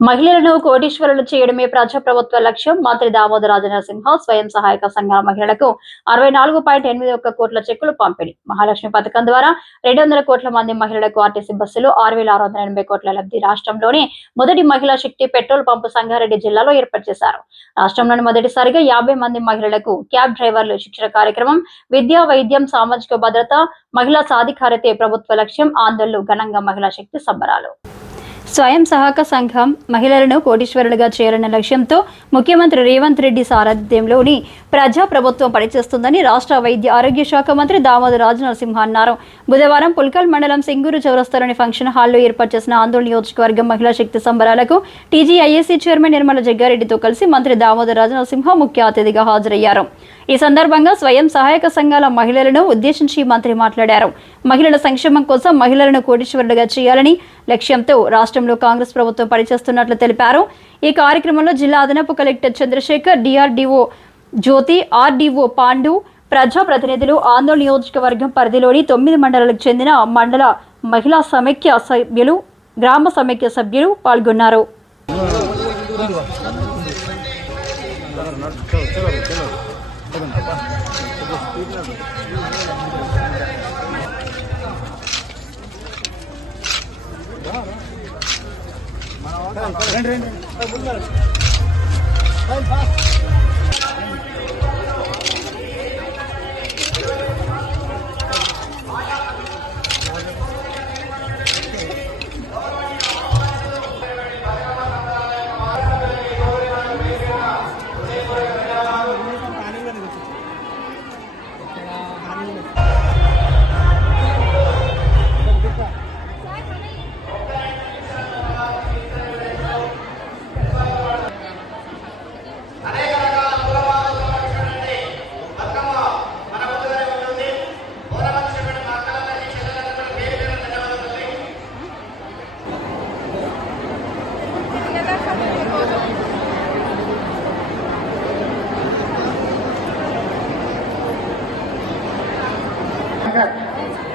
మహిళలను కోటీశ్వరులు చేయడమే ప్రజాప్రభుత్వ లక్ష్యం. మంత్రి దామోదర రాజనరసింహ స్వయం సహాయక సంఘాల మహిళలకు అరవై నాలుగు పాయింట్ ఎనిమిది ఒక్క కోట్ల చెక్కులు పంపిణీ. మహాలక్ష్మి పథకం ద్వారా రెండు వందల కోట్ల మంది మహిళలకు ఆర్టీసీ బస్సులు ఆరు వేల ఆరు వందల ఎనభై కోట్ల లబ్ధి రాష్ట్రంలోని మొదటి మహిళా శక్తి పెట్రోల్ పంపు సంగారెడ్డి జిల్లాలో ఏర్పాటు చేశారు. రాష్ట్రంలోని మొదటిసారిగా యాభై మంది మహిళలకు క్యాబ్ డ్రైవర్లు శిక్షణ కార్యక్రమం విద్యా వైద్యం సామాజిక భద్రత మహిళా సాధికారతే ప్రభుత్వ లక్ష్యం ఆందోళనలు ఘనంగా మహిళా శక్తి సంబరాలు. స్వయం సహాయక సంఘం మహిళలను కోటీశ్వరులుగా చేయాలన్న లక్ష్యంతో ముఖ్యమంత్రి రేవంత్ రెడ్డి సారథ్యంలోని ప్రజా ప్రభుత్వం పనిచేస్తుందని రాష్ట్ర వైద్య ఆరోగ్య శాఖ మంత్రి దామోదర్ రాజు నరసింహ అన్నారు. బుధవారం పుల్కల్ మండలం సింగూరు చౌరస్తాలోని ఫంక్షన్ హాల్లో ఏర్పాటు చేసిన ఆందోళన నియోజకవర్గం మహిళా శక్తి సంబరాలకు టీజీఐఎస్సీ చైర్మన్ నిర్మల జగ్గారెడ్డితో కలిసి మంత్రి దామోదర్ రాజు నరసింహ ముఖ్య అతిథిగా హాజరయ్యారు. ఈ సందర్భంగా స్వయం సహాయక సంఘాల మహిళలను ఉద్దేశించి మంత్రి మాట్లాడారు. మహిళల సంక్షేమం కోసం మహిళలను కోటీశ్వరులుగా చేయాలని లక్ష్యంతో రాష్ట్రంలో కాంగ్రెస్ ప్రభుత్వం పనిచేస్తున్నట్లు తెలిపారు. ఈ కార్యక్రమంలో జిల్లా అదనపు collector Chandrashekar DRDO Jyothi RDO Pandu ప్రజాప్రతినిధులు ఆందోళన నియోజకవర్గం పరిధిలోని తొమ్మిది మండలాలకు చెందిన మండల మహిళా సమైక్య సభ్యులు గ్రామ సమైక్య సభ్యులు పాల్గొన్నారు. రండి రండి.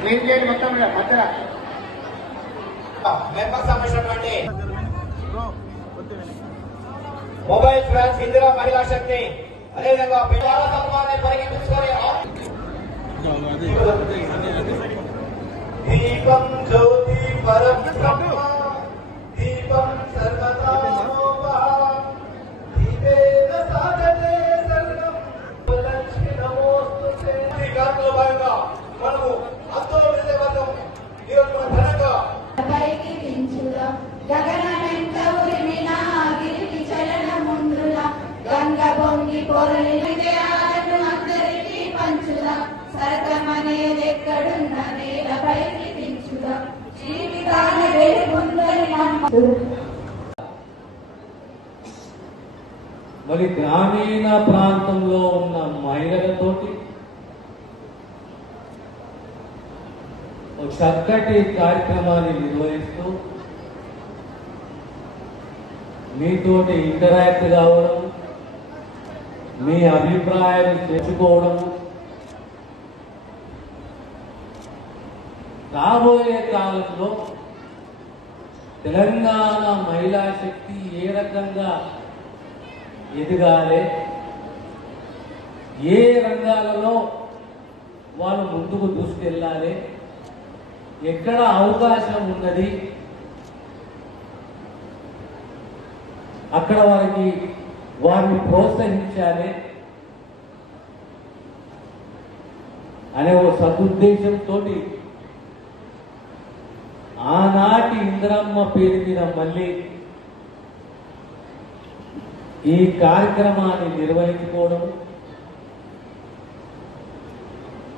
క్లీన్ చేయండి మొత్తం మధ్యలో. మెంబర్ సంబంధించినటువంటి మొబైల్ ఫ్లాన్స్ ఇందిరా మహిళా శక్తి. అదేవిధంగా పిల్లల తత్వాన్ని పరిగణించుకొని దీపం జ్యోతి పరబ్రహ్మ. మరి గ్రామీణ ప్రాంతంలో ఉన్న మహిళలతోటి చక్కటి కార్యక్రమాన్ని నిర్వహిస్తూ మీతోటి ఇంటరాక్ట్ కావడం మీ అభిప్రాయాలు తెచ్చుకోవడం రాబోయే కాలంలో తెలంగాణ మహిళా శక్తి ఏ రకంగా ఎదగాలి? ఏ రంగాలలో వాళ్ళు ముందుకు దూసుకెళ్ళాలి? ఎక్కడ అవకాశం ఉన్నది? అక్కడ వారికి వారిని ప్రోత్సహించాలి అనే ఒక సదుద్దేశంతో ఆనాటి ఇంద్రమ్మ పేరు మీద మళ్ళీ ఈ కార్యక్రమాన్ని నిర్వహించుకోవడం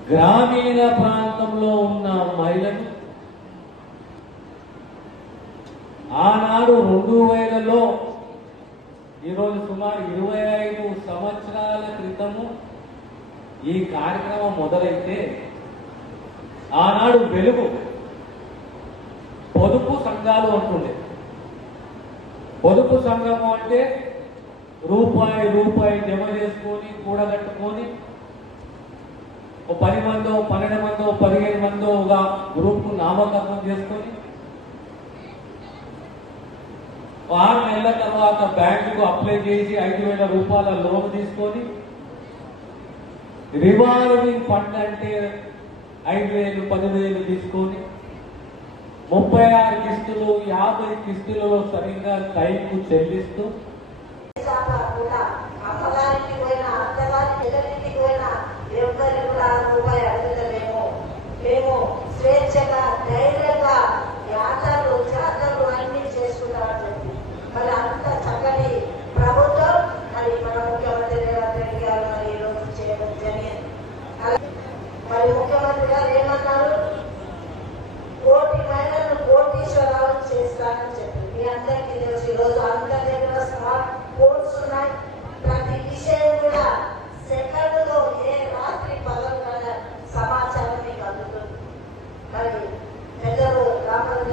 గ్రామీణ ప్రాంతంలో ఉన్న మహిళలు ఆనాడు రెండు వేలలో ఈరోజు సుమారు ఇరవై ఐదు సంవత్సరాల క్రితము ఈ కార్యక్రమం మొదలైతే ఆనాడు వెలుగు పొదుపు సంఘాలు అంటుండే. పొదుపు సంఘము అంటే రూపాయి రూపాయి జమ చేసుకొని కూడగట్టుకొని ఓ పది మందో పన్నెండు మందో పదిహేను మందో ఒక గ్రూప్ నామకరణం చేసుకొని ఆరు నెలల తర్వాత బ్యాంకుకు అప్లై చేసి ఐదు వేల రూపాయల లోన్ తీసుకొని రివాల్వింగ్ ఫండ్ అంటే ఐదు వేలు పదివేలు తీసుకొని ముప్పై ఆరు కిస్తులు యాభై కిస్తులలో సరిగ్గా టైంకు చెల్లిస్తూ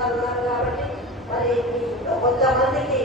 ఉన్నారు కాబట్టి మరి కొంతమందికి